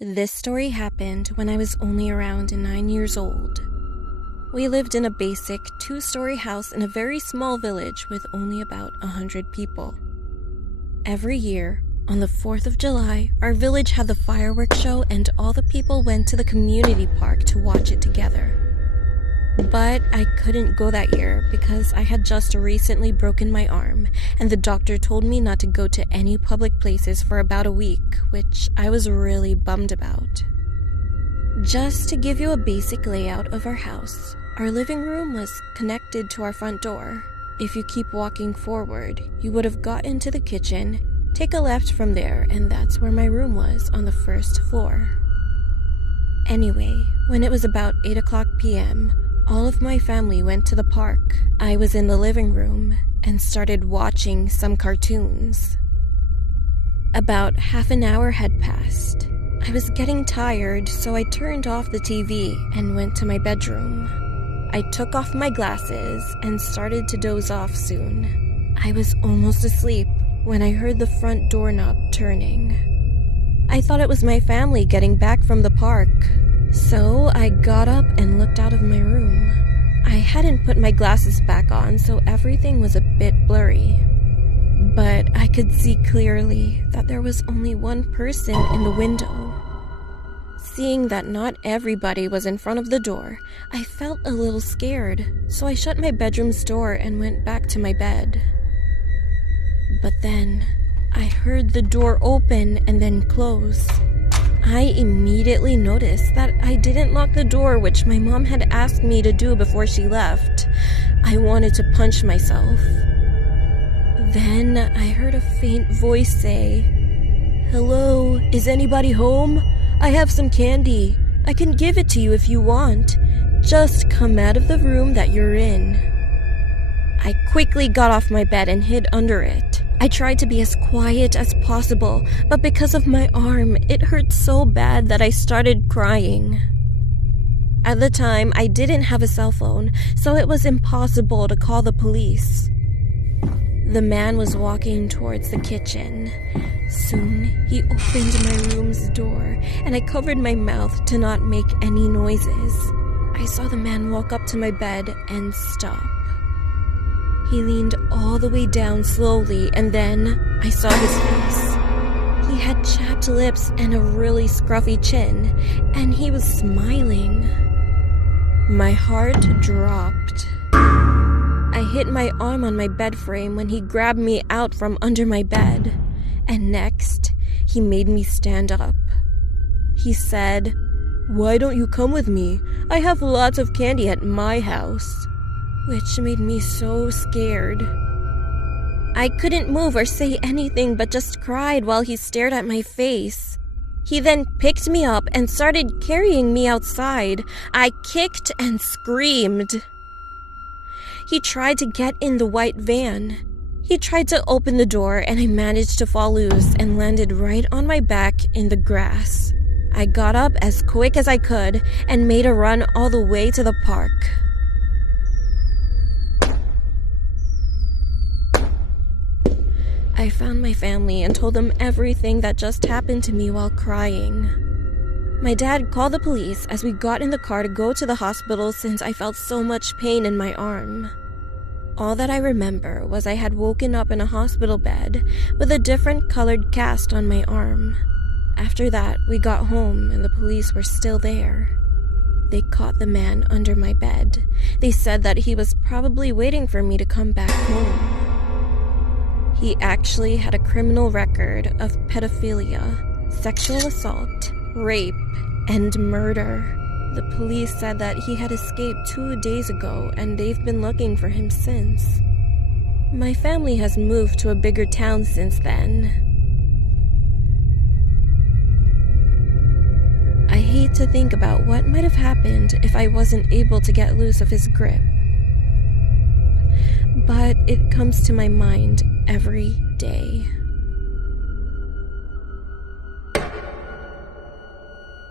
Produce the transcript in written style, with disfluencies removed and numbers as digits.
This story happened when I was only around 9 years old. We lived in a basic 2-story house in a very small village with only about 100 people. Every year, on the 4th of July, our village had the fireworks show and all the people went to the community park to watch it together. But I couldn't go that year because I had just recently broken my arm, and the doctor told me not to go to any public places for about a week, which I was really bummed about. Just to give you a basic layout of our house, our living room was connected to our front door. If you keep walking forward, you would have got into the kitchen, take a left from there, and that's where my room was on the first floor. Anyway, when it was about 8 p.m., all of my family went to the park. I was in the living room and started watching some cartoons. About half an hour had passed. I was getting tired, so I turned off the TV and went to my bedroom. I took off my glasses and started to doze off soon. I was almost asleep when I heard the front doorknob turning. I thought it was my family getting back from the park. So I got up and looked out of my room. I hadn't put my glasses back on, so everything was a bit blurry. But I could see clearly that there was only one person in the window. Seeing that not everybody was in front of the door, I felt a little scared, so I shut my bedroom's door and went back to my bed. But then, I heard the door open and then close. I immediately noticed that I didn't lock the door, which my mom had asked me to do before she left. I wanted to punch myself. Then I heard a faint voice say, "Hello, is anybody home? I have some candy. I can give it to you if you want. Just come out of the room that you're in." I quickly got off my bed and hid under it. I tried to be as quiet as possible, but because of my arm, it hurt so bad that I started crying. At the time, I didn't have a cell phone, so it was impossible to call the police. The man was walking towards the kitchen. Soon, he opened my room's door, and I covered my mouth to not make any noises. I saw the man walk up to my bed and stop. He leaned all the way down slowly, and then I saw his face. He had chapped lips and a really scruffy chin, and he was smiling. My heart dropped. I hit my arm on my bed frame when he grabbed me out from under my bed, and next, he made me stand up. He said, "Why don't you come with me? I have lots of candy at my house," which made me so scared. I couldn't move or say anything but just cried while he stared at my face. He then picked me up and started carrying me outside. I kicked and screamed. He tried to get in the white van. He tried to open the door and I managed to fall loose and landed right on my back in the grass. I got up as quick as I could and made a run all the way to the park. I found my family and told them everything that just happened to me while crying. My dad called the police as we got in the car to go to the hospital since I felt so much pain in my arm. All that I remember was I had woken up in a hospital bed with a different colored cast on my arm. After that, we got home and the police were still there. They caught the man under my bed. They said that he was probably waiting for me to come back home. He actually had a criminal record of pedophilia, sexual assault, rape, and murder. The police said that he had escaped 2 days ago and they've been looking for him since. My family has moved to a bigger town since then. I hate to think about what might have happened if I wasn't able to get loose of his grip. But it comes to my mind every day.